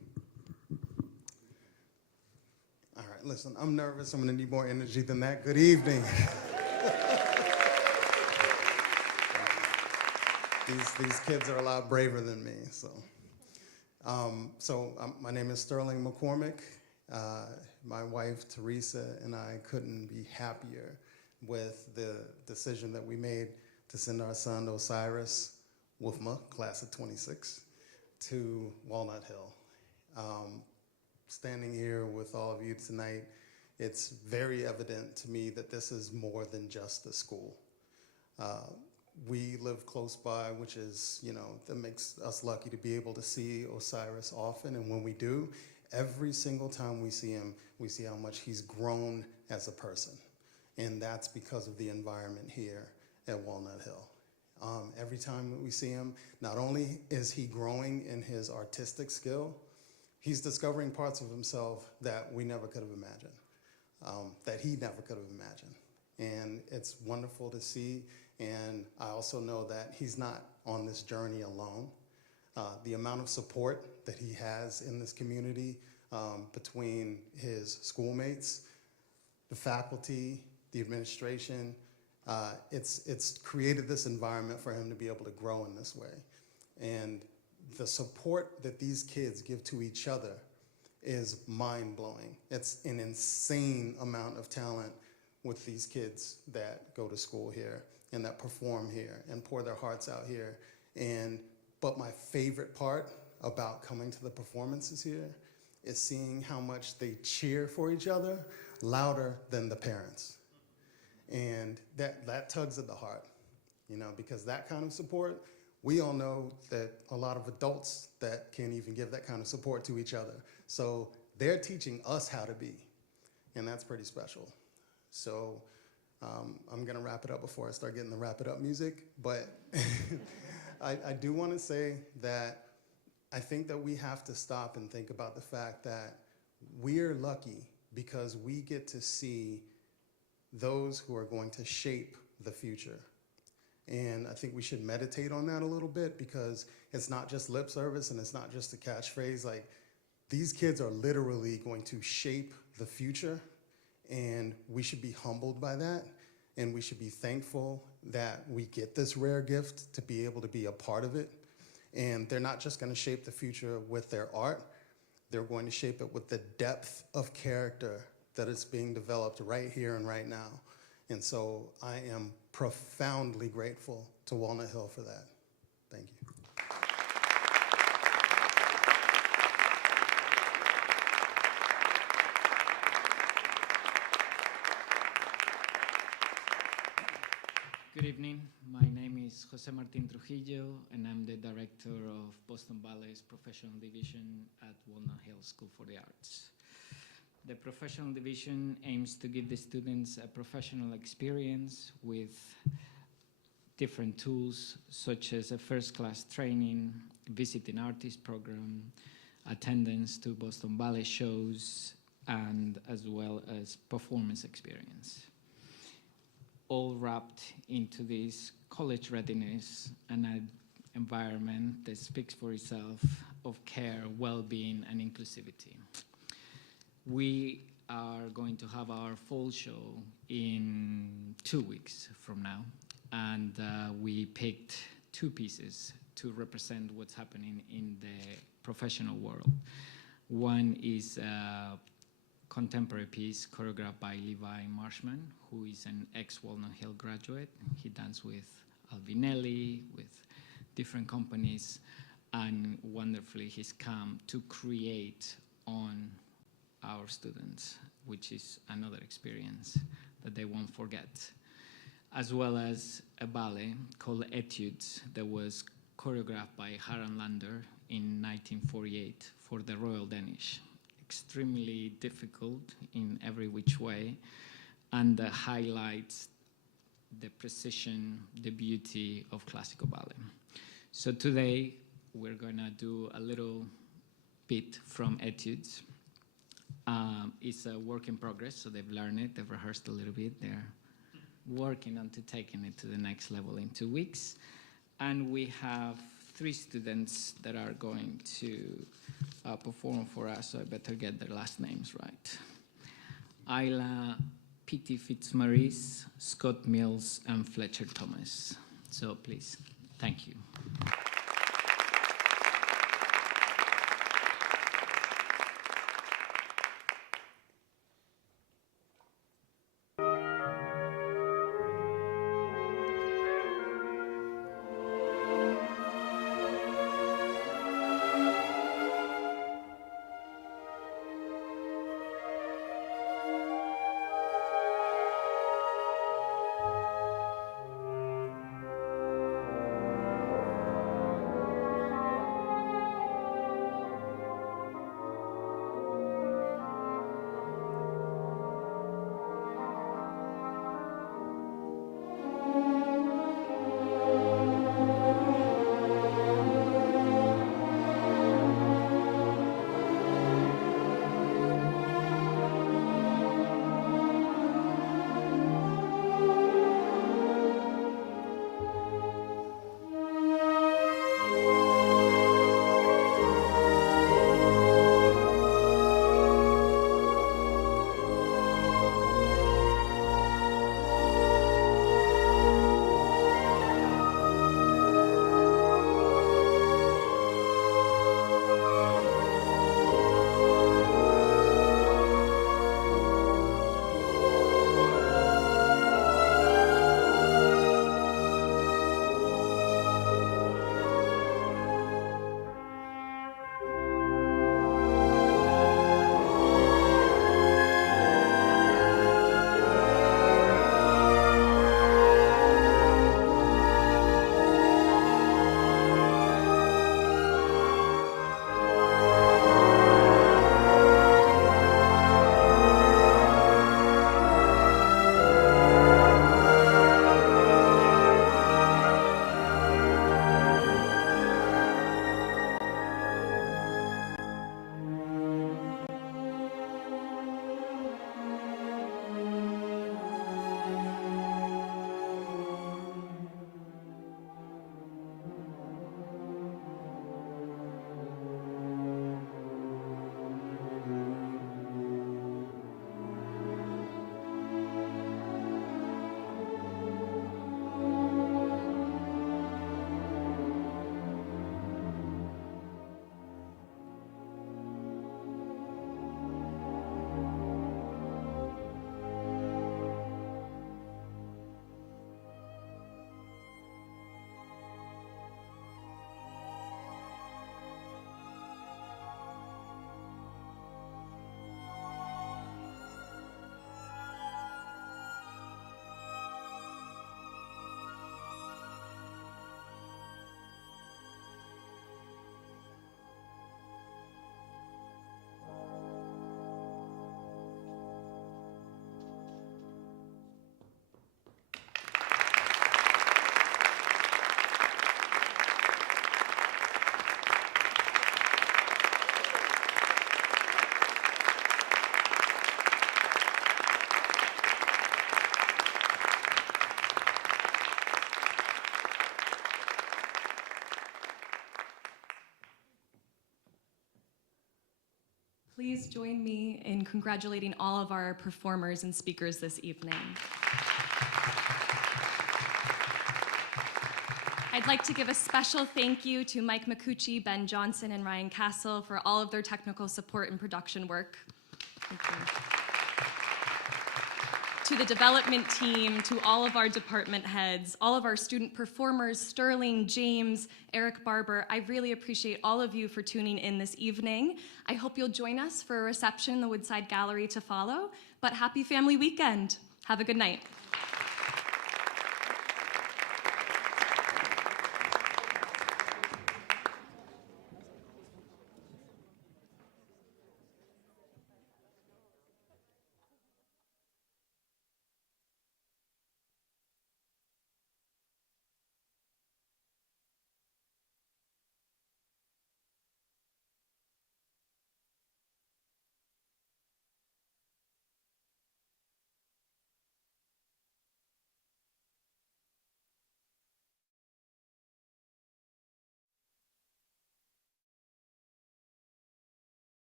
All right, listen, I'm nervous. I'm gonna need more energy than that. Good evening. These kids are a lot braver than me, so. My name is Sterling McCormick. My wife, Teresa, and I couldn't be happier with the decision that we made to send our son, Osiris Wolfma, class of 26, to Walnut Hill. Standing here with all of you tonight, it's very evident to me that this is more than just a school. We live close by, which is, that makes us lucky to be able to see Osiris often, and when we do, every single time we see him, we see how much he's grown as a person. And that's because of the environment here at Walnut Hill. Every time that we see him, not only is he growing in his artistic skill, he's discovering parts of himself that we never could have imagined, that he never could have imagined. And it's wonderful to see, and I also know that he's not on this journey alone. The amount of support that he has in this community between his schoolmates, the faculty, the administration, it's created this environment for him to be able to grow in this way. And the support that these kids give to each other is mind-blowing. It's an insane amount of talent with these kids that go to school here and that perform here and pour their hearts out here. But my favorite part about coming to the performances here is seeing how much they cheer for each other louder than the parents. And that tugs at the heart, because that kind of support, we all know that a lot of adults that can't even give that kind of support to each other. So they're teaching us how to be, and that's pretty special. So I'm gonna wrap it up before I start getting the wrap it up music, but I do wanna say that I think that we have to stop and think about the fact that we're lucky because we get to see those who are going to shape the future. And I think we should meditate on that a little bit, because it's not just lip service and it's not just a catchphrase. Like, these kids are literally going to shape the future, and we should be humbled by that, and we should be thankful that we get this rare gift to be able to be a part of it. And they're not just going to shape the future with their art, they're going to shape it with the depth of character that is being developed right here and right now. And so I am profoundly grateful to Walnut Hill for that. Thank you. Good evening. My name is Jose Martin Trujillo, and I'm the director of Boston Ballet's Professional Division at Walnut Hill School for the Arts. The Professional Division aims to give the students a professional experience with different tools, such as a first-class training, visiting artist program, attendance to Boston Ballet shows, and as well as performance experience, all wrapped into this college readiness and an environment that speaks for itself of care, well-being, and inclusivity. We are going to have our fall show in 2 weeks from now, and we picked 2 pieces to represent what's happening in the professional world. One is a contemporary piece choreographed by Levi Marshman, who is an ex-Walnut Hill graduate. He danced with Albinelli, with different companies, and wonderfully he's come to create on our students, which is another experience that they won't forget. As well as a ballet called Etudes that was choreographed by Harald Lander in 1948 for the Royal Danish. Extremely difficult in every which way, and highlights the precision, the beauty of classical ballet. So today we're gonna do a little bit from Etudes. It's a work in progress, so they've learned it, they've rehearsed a little bit, they're working on to taking it to the next level in 2 weeks. And we have 3 students that are going to perform for us, so I better get their last names right. Ayla P.T. Fitzmaurice, Scott Mills, and Fletcher Thomas. So please, thank you. please join me in congratulating all of our performers and speakers this evening. I'd like to give a special thank you to Mike McCucci, Ben Johnson, and Ryan Castle for all of their technical support and production work. Thank you. To the development team, to all of our department heads, all of our student performers, Sterling, James, Eric Barber, I really appreciate all of you for tuning in this evening. I hope you'll join us for a reception in the Woodside Gallery to follow, but happy family weekend. Have a good night.